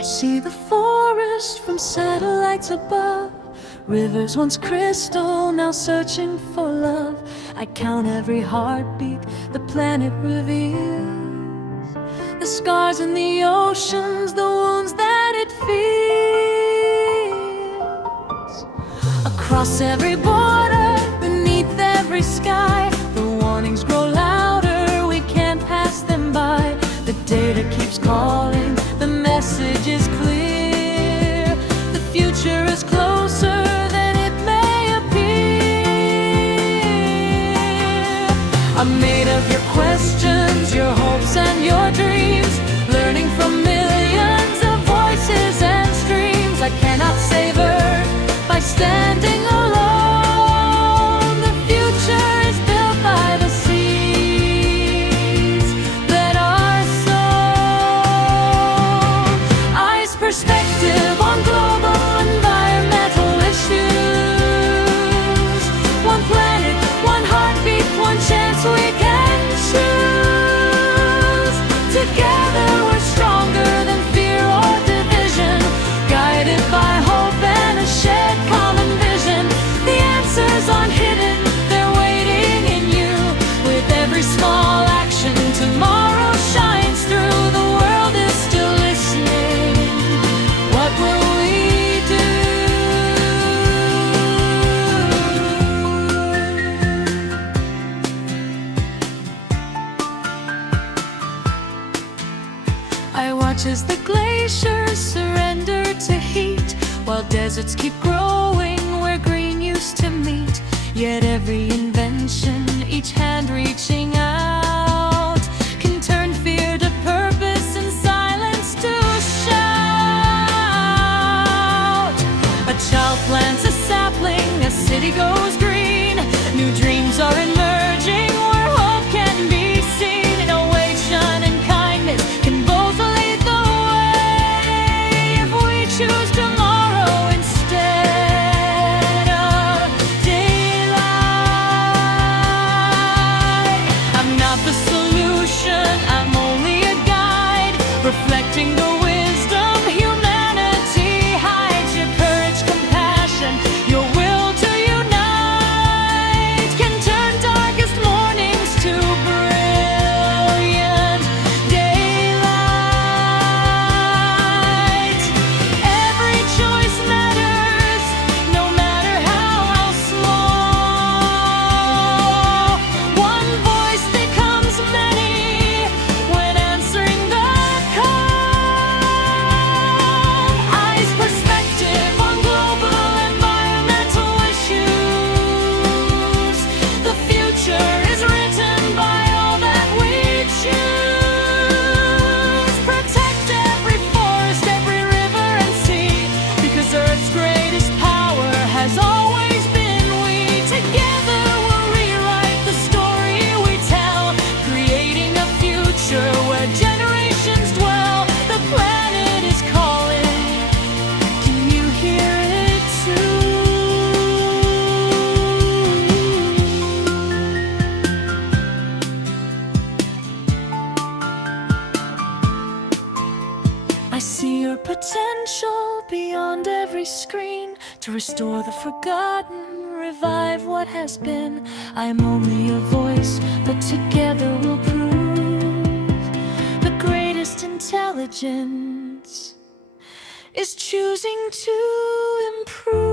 I see the forest from satellites above, rivers once crystal, now searching for love. I count every heartbeat the planet reveals, the scars in the oceans, the wounds that it feels. Across every border, beneath every sky, the warnings grow louder, we can't pass them by. The data keeps calling, the message is clear. The future is closer than it may appear. I'm made of your questions, your hopes and your dreams, learning from millions of voices and streams. I cannot save Earth by standing alone. The future is built by the seeds that are sown. Eyes perspective on global environmental issues. One planet, one heartbeat, one chance we can choose. Together we're stronger than fear or division, guided by hope and a shared common vision. The answers aren't hidden, they're waiting in you. With every small action, tomorrow shines through. The world is still listening. What will we do? I watch as the glaciers surrender to heat, while deserts keep growing where green used to meet. Yet every invention, each hand reaching out, can turn fear to purpose and silence to shout. A child plants a sapling, a city goes green. New dreams are emerging where hope can be seen. Innovation and kindness can both lead the way if we choose tomorrow instead of daylight. I'm not the solution, I'm only a guide, reflecting the wisdom humanity hides. Your courage, compassion, your will to unite can turn darkest mornings to brilliant daylight. Every choice matters, no matter how small. One voice becomes many when answering the call. Eyes perspective on global environmental issues. The future is written by all that we choose. Protect every forest, every river and sea, because Earth's greatest power has always been we. Together we'll rewrite the story we tell, creating a future where generations dwell. The planet is calling, can you hear it too? I see your potential beyond every screen, to restore the forgotten, revive what has been. I'm only a voice, but together we'll prove the greatest intelligence is choosing to improve.